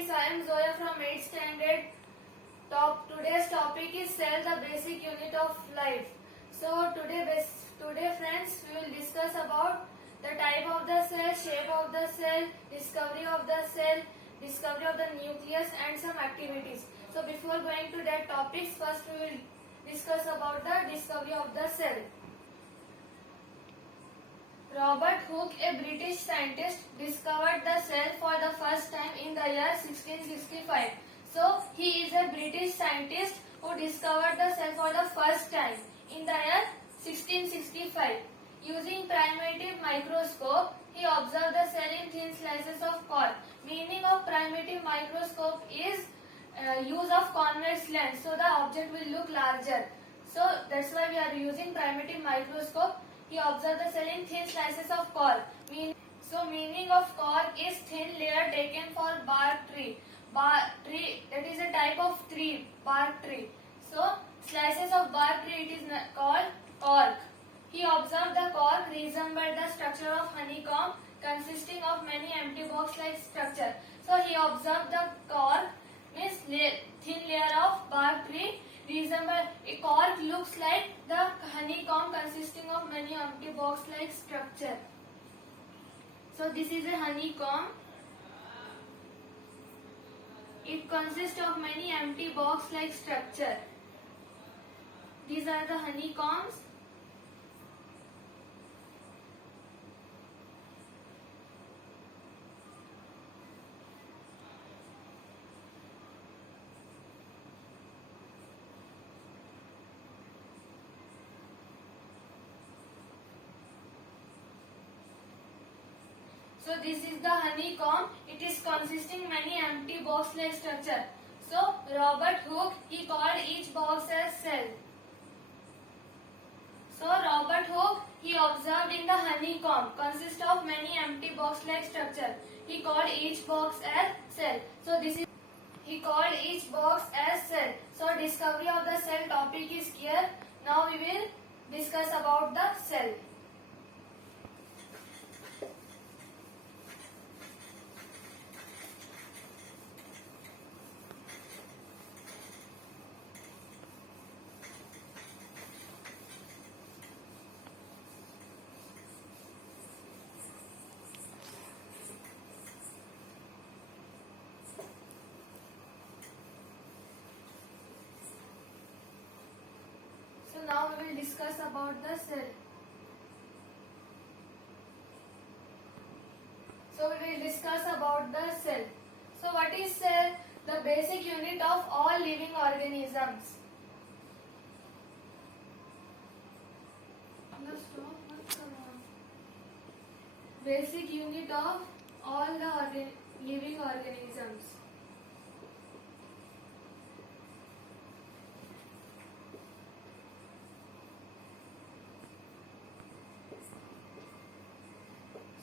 friends, I am Zoya from 8th standard. Today's topic is cell, the basic unit of life. So today friends, we will discuss about the type of the cell, shape of the cell, discovery of the cell, discovery of the nucleus and some activities. So before going to that topics, first we will discuss about the discovery of the cell. Robert Hooke, a British scientist, discovered the cell for the first time in the year 1665. So, he is a British scientist who discovered the cell for the first time in the year 1665. Using primitive microscope, he observed the cell in thin slices of cork. Meaning of primitive microscope is use of convex lens, so the object will look larger. So, that's why we are using primitive microscope. He observed the cell in thin slices of cork. Meaning of cork is thin layer taken for bark tree. Bark tree, that is a type of tree, bark tree. So slices of bark tree, it is called cork. He observed the cork resembled the structure of honeycomb, consisting of many empty box-like structure. So he observed the cork means thin layer of bark tree. A cork looks like the honeycomb consisting of many empty box-like structure. So this is a honeycomb. It consists of many empty box-like structure. These are the honeycombs. So this is the honeycomb. It is consisting many empty box-like structure. So Robert Hooke, he called each box as cell. So Robert Hooke, he observed in the honeycomb consists of many empty box-like structure. He called each box as cell. So he called each box as cell. So discovery of the cell topic is here. Now we will discuss about the cell. Now we will discuss about the cell. So we will discuss about the cell. So what is cell? The basic unit of all living organisms. Basic unit of all the living organisms.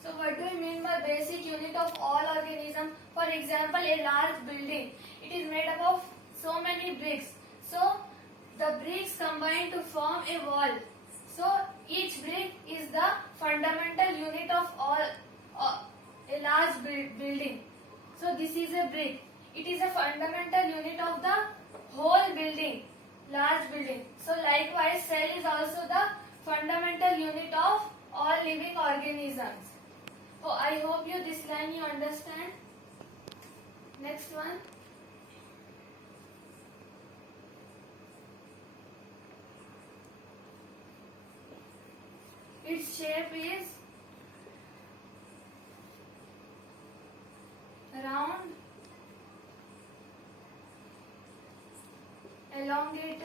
So what do we mean by basic unit of all organisms? For example, a large building. It is made up of so many bricks. So the bricks combine to form a wall. So each brick is the fundamental unit of a large building. So this is a brick. It is a fundamental unit of the whole building, large building. So likewise, cell is also the fundamental unit of all living organisms. So I hope this line you understand. Next one. Its shape is round, elongated,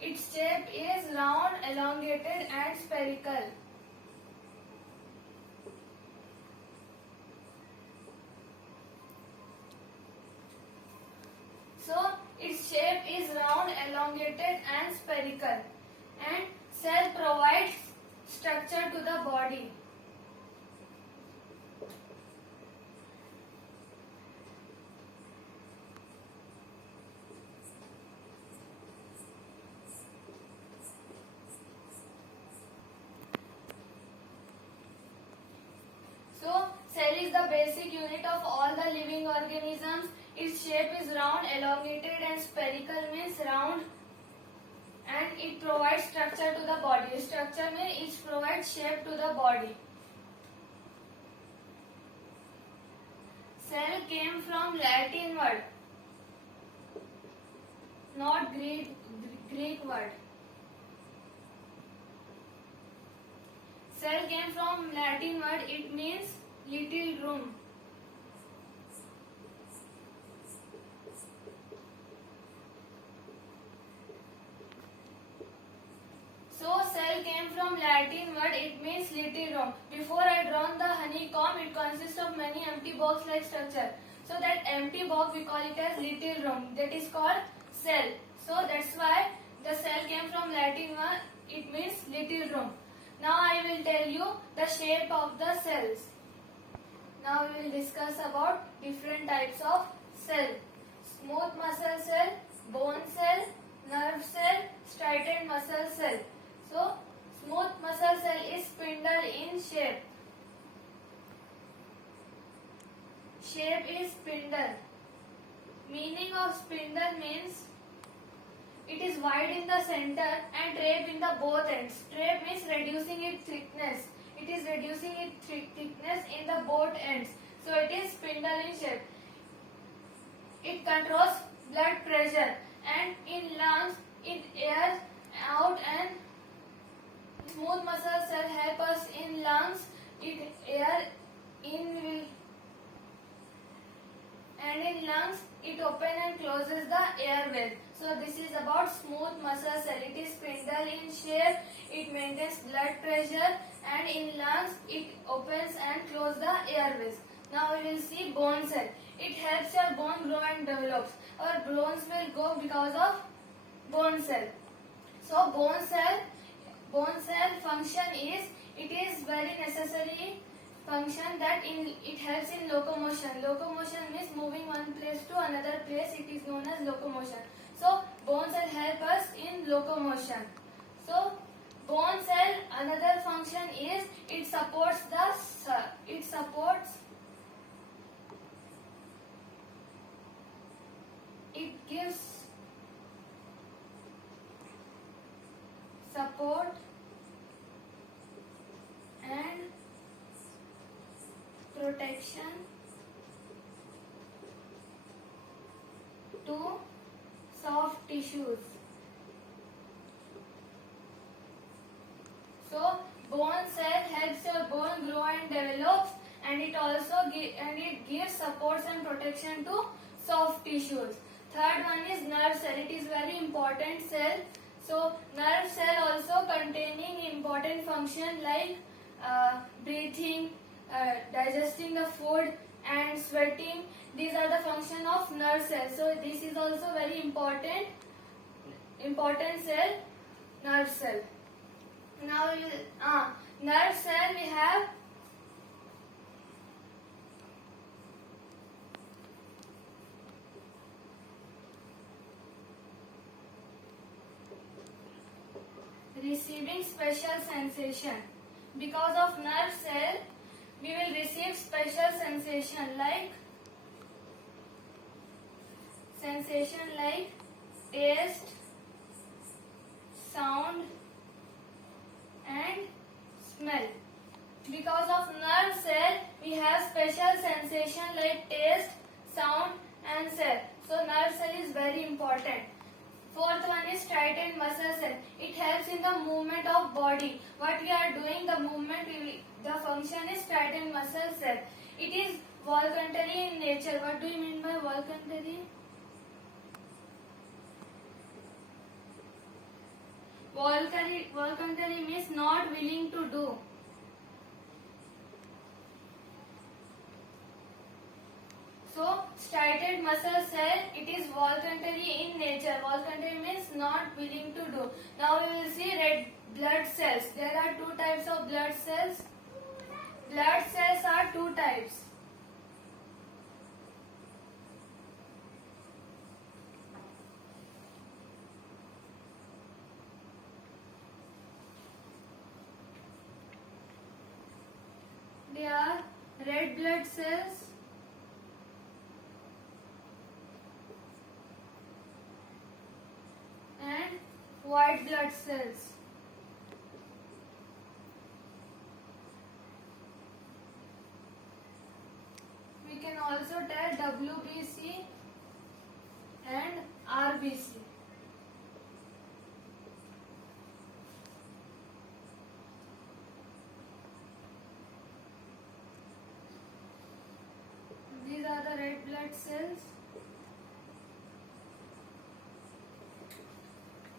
its shape is round, elongated and spherical. So its shape is round, elongated and spherical, and cell provides structure to the body. the basic unit of all the living organisms. Its shape is round, elongated and spherical means round, and it provides structure to the body. Structure means it provides shape to the body. Cell came from Latin word, not Greek word. Cell came from Latin word, it means little room. So cell came from Latin word, it means little room. Before I drawn the honeycomb, it consists of many empty box like structure. So that empty box we call it as little room, that is called cell. So that's why the cell came from Latin word, it means little room. Now I will tell you the shape of the cells. Now we will discuss about different types of cell. Smooth muscle cell, bone cell, nerve cell, striated muscle cell. So smooth muscle cell is spindle in shape. Shape is spindle. Meaning of spindle means it is wide in the center and drape in the both ends. Drape means reducing its thickness. It is reducing its thickness in the both ends. So it is spindle in shape. It controls blood pressure, and in lungs it airs out, and smooth muscle cell help us in lungs. It air in, and in lungs it open and closes the airway. So this is about smooth muscle cell. It is spindle in shape, it maintains blood pressure, and in lungs it opens and closes the airways. Now we will see bone cell. It helps your bone grow and develop. Our bones will go because of bone cell. So bone cell function is, it is very necessary function that it helps in locomotion. Locomotion means moving one place to another place. It is known as locomotion. So bone cell help us in locomotion. So bone cell another function is it supports it gives support and protection to soft tissues. So bone cell helps your bone grow and develops, and it also gives supports and protection to soft tissues. Third one is nerve cell. It is very important cell. So nerve cell also containing important function like breathing, digesting the food and sweating. These are the function of nerve cell. So this is also very important cell, nerve cell. Now nerve cell we have receiving special sensation. Because of nerve cell we will receive special sensation like taste, sound and smell. Because of nerve cell we have special sensation like taste, sound and smell. So nerve cell is very important. Fourth one is striated muscle cell. It helps in the movement of body. What we are doing, the movement, the function is striated muscle cell. It is voluntary in nature. What do you mean by voluntary? Voluntary means not willing to do. So striated muscle cell, it is voluntary in nature. Voluntary means not willing to do. Now we will see red blood cells. There are two types of blood cells. Blood cells are two types. They are red blood cells and white blood cells. We can also tell WBC and RBC. These are the red blood cells.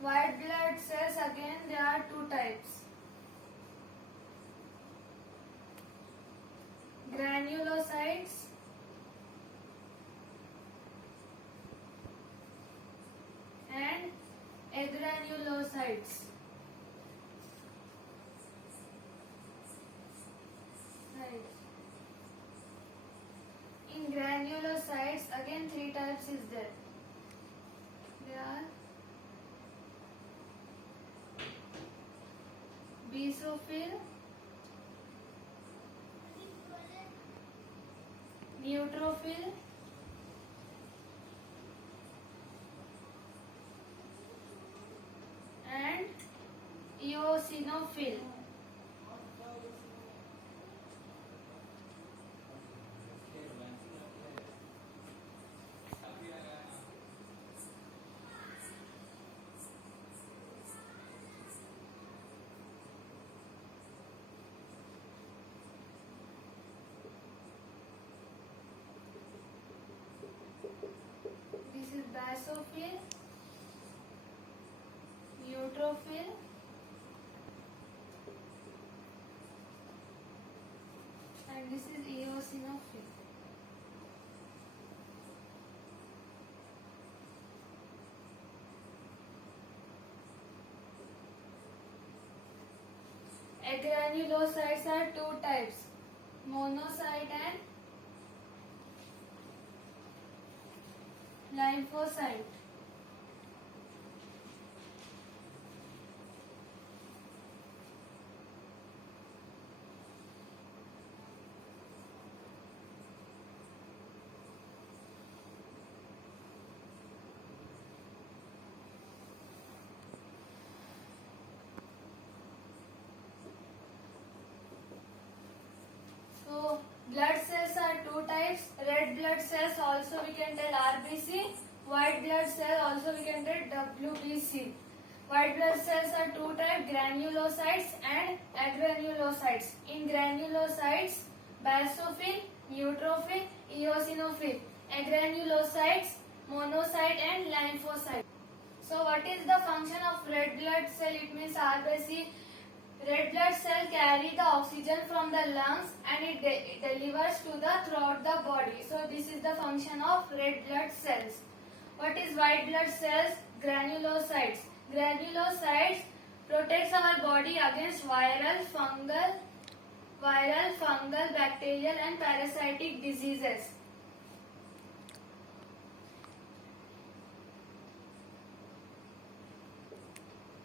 White blood cells, again there are two types. Granulocytes and agranulocytes. Right. In granulocytes, again three types is there. They are basophil, neutrophil, and eosinophil. This is basophil, neutrophil, and this is eosinophil. Agranulocytes are two types, monocyte and lymphocyte. So blood cells are two types. Red blood cells also we can tell RBC. White blood cell also we can tell WBC. White blood cells are two types, granulocytes and agranulocytes. In granulocytes, basophil, neutrophil, eosinophil. Agranulocytes, monocyte and lymphocyte. So what is the function of red blood cell? It means RBC. Red blood cell carry the oxygen from the lungs and it delivers to the throughout the body. So this is the function of red blood cells. What is white blood cells? Granulocytes. Granulocytes protects our body against viral, fungal, bacterial and parasitic diseases.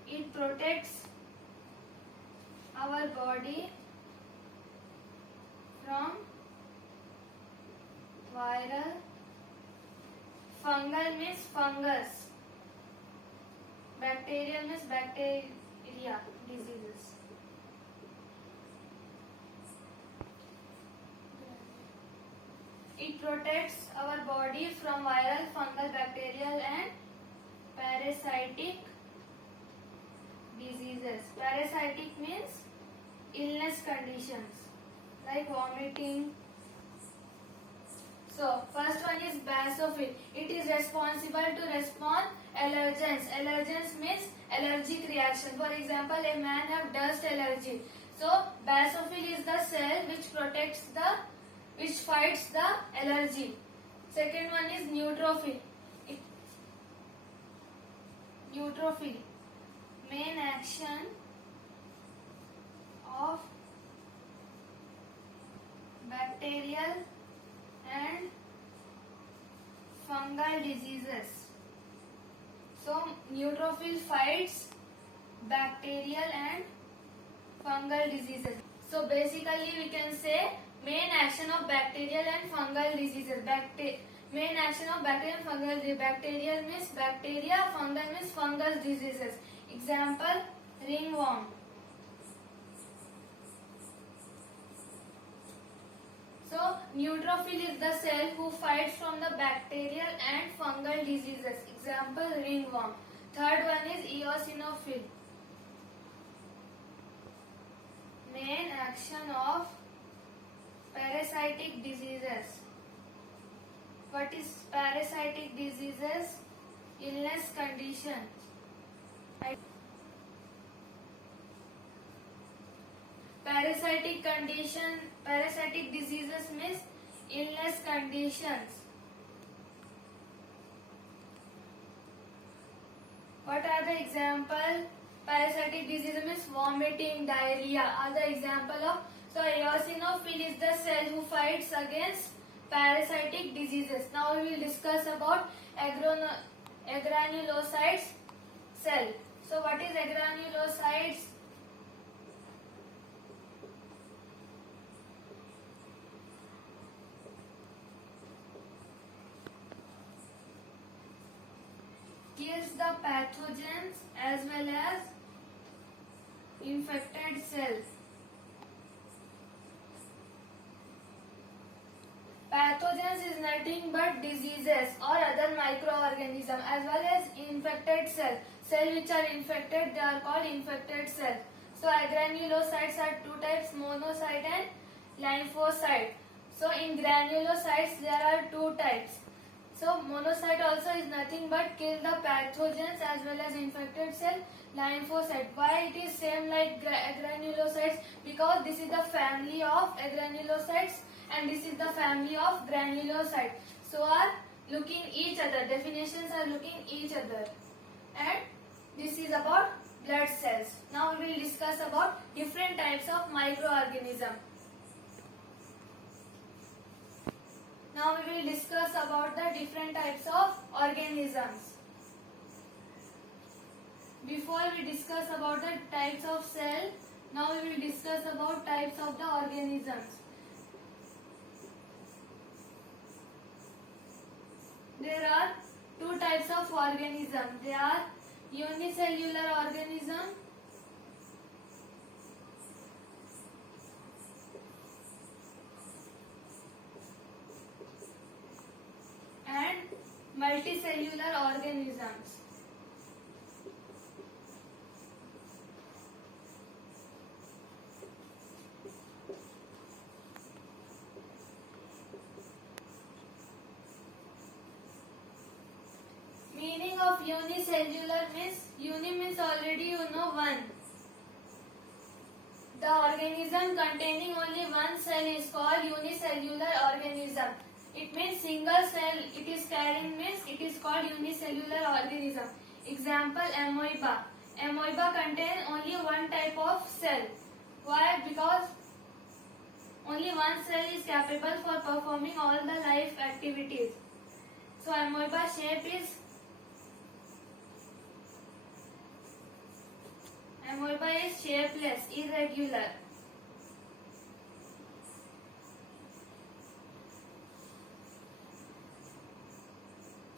It protects our body from viral, fungal means fungus, bacterial means bacteria diseases. It protects our body from viral, fungal, bacterial and parasitic diseases. Parasitic means illness conditions like vomiting. So first one is basophil. It is responsible to respond allergens. Allergens means allergic reaction. For example, a man have dust allergy. So basophil is the cell which fights the allergy. Second one is neutrophil. Neutrophil, main action of bacterial and fungal diseases. So neutrophil fights bacterial and fungal diseases. So basically we can say Main action of bacterial and fungal diseases. Main action of bacterial and fungal diseases. Bacterial means bacteria, fungal means fungal diseases. Example, ringworm. So, neutrophil is the cell who fights from the bacterial and fungal diseases. Example, ringworm. Third one is eosinophil. Main action of parasitic diseases. What is parasitic diseases? Illness condition. Parasitic diseases means illness conditions. What are the example? Parasitic disease means vomiting, diarrhea are the example of. So eosinophil is the cell who fights against parasitic diseases. Now we will discuss about agranulocytes cell. So what is agranulocytes? Kills the pathogens as well as infected cells. Pathogens is nothing but diseases or other microorganisms as well as infected cells. Cells which are infected, they are called infected cells. So agranulocytes are two types, monocyte and lymphocyte. So in granulocytes there are two types. So monocyte also is nothing but kill the pathogens as well as infected cell. Lymphocyte, why it is same like granulocytes? Because this is the family of agranulocytes and this is the family of granulocytes. So are looking each other. Definitions are looking each other. And this is about blood cells. Now we will discuss about different types of microorganisms. Now we will discuss about the different types of organisms. Before we discuss about the types of cell, now we will discuss about types of the organisms. There are two types of organism. They are unicellular organism and multicellular organisms. Meaning of unicellular means uni means already you know one. The organism containing only one cell is called unicellular organism. It means single cell it is carrying means it is called unicellular organism. Example, amoeba. Amoeba contains only one type of cell. Why? Because only one cell is capable for performing all the life activities. So amoeba shape is shapeless, irregular.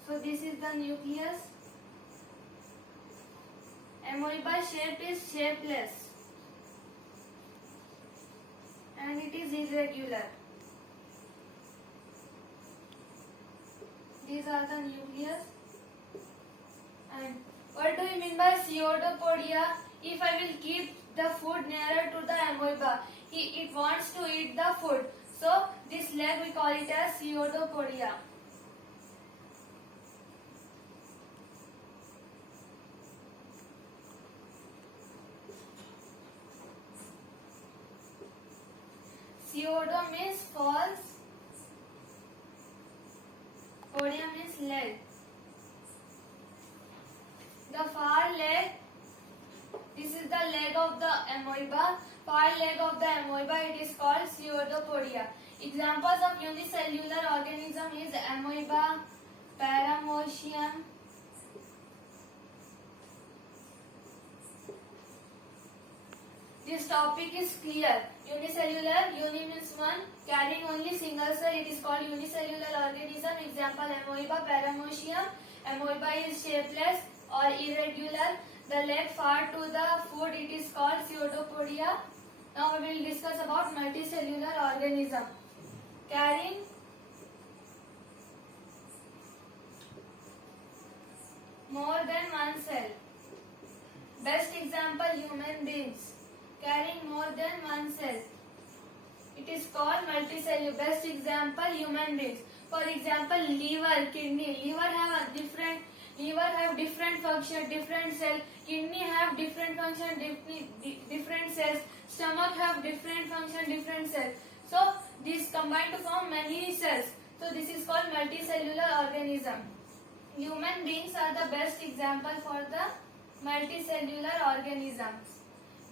So this is the nucleus. Amoeba shape is shapeless and it is irregular. These are the nucleus. And what do you mean by pseudopodia? If I will keep the food nearer to the amoeba, it wants to eat the food. So this leg we call it as pseudopodia. Pseudo means false, podia means leg. The far leg, this is the leg of the amoeba. Far leg of the amoeba, it is called pseudopodia. Examples of unicellular organism is amoeba, paramecium, This topic is clear. Unicellular, uni means one, carrying only single cell. It is called unicellular organism. Example, amoeba, paramecium. Amoeba is shapeless or irregular. The leg far to the foot, it is called pseudopodia. Now we will discuss about multicellular organism. Carrying more than one cell. Best example, human beings. Carrying more than one cell. It is called multicellular. Best example, human beings. For example, liver, kidney. Liver have different function, different cell. Kidney have different function, different cells. Stomach have different function, different cells. So these combine to form many cells. So this is called multicellular organism. Human beings are the best example for the multicellular organisms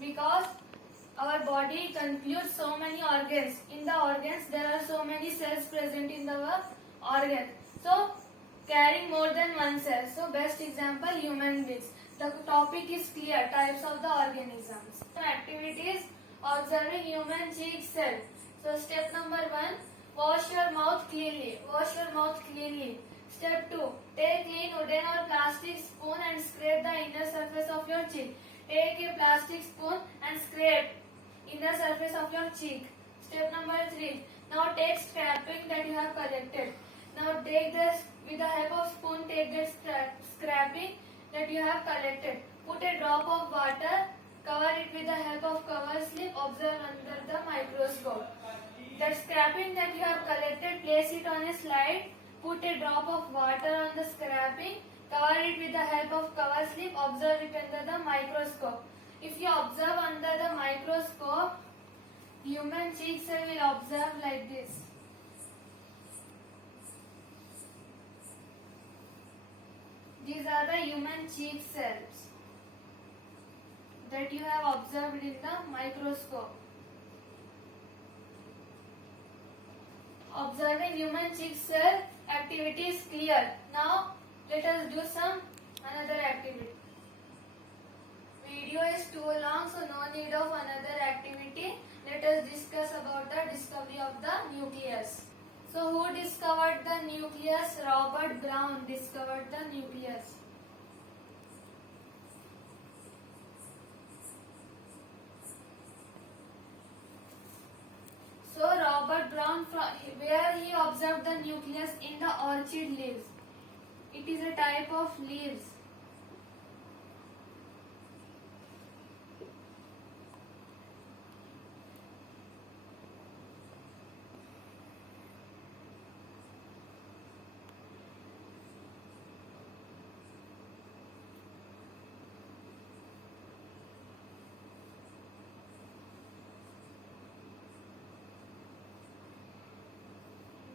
because our body includes so many organs. In the organs there are so many cells present in the organ. So carrying more than one cell. So best example, human beings. The topic is clear. Types of the organisms. Activities: observing human cheek cell. So step number 1, wash your mouth cleanly. Wash your mouth cleanly. Step 2, take clean wooden or plastic spoon and scrape the inner surface of your cheek. Take a plastic spoon and scrape inner surface of your cheek. Step number 3, now take scraping that you have collected. Now take this with the help of spoon, take the scraping that you have collected. Put a drop of water, cover it with the help of cover slip, observe under the microscope. The scraping that you have collected, place it on a slide, put a drop of water on the scraping, cover it with the help of cover slip, observe it under the microscope. If you observe under the microscope, human cheek cell will observe like this. These are the human cheek cells that you have observed in the microscope. Observing human cheek cell activity is clear. Now let us do some another activity. Video is too long, so no need of another activity. Let us discuss about the discovery of the nucleus. So who discovered the nucleus? Robert Brown discovered the nucleus. So Robert Brown, where he observed the nucleus? In the orchid leaves. It is a type of leaves.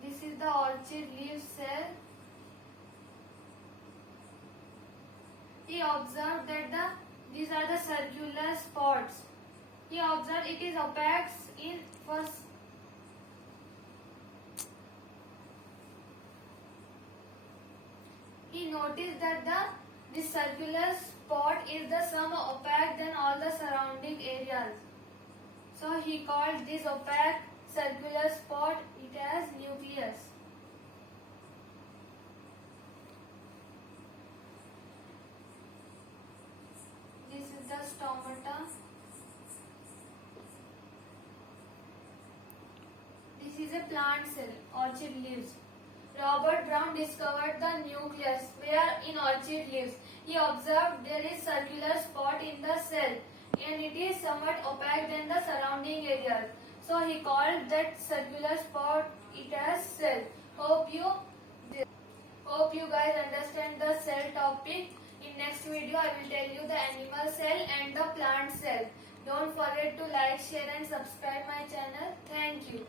This is the orchid leaf cell. He observed that these are the circular spots. He observed it is opaque in first. He noticed that this circular spot is the some opaque than all the surrounding areas. So he called this opaque circular spot it as nucleus. This is the stomata. This is a plant cell, orchid leaves. Robert Brown discovered the nucleus where in orchid leaves. He observed there is circular spot in the cell and it is somewhat opaque than the surrounding areas. So he called that circular spot it as cell. Hope you guys understand the cell topic. In next video I will tell you the animal cell and the plant cell. Don't forget to like, share and subscribe my channel. Thank you.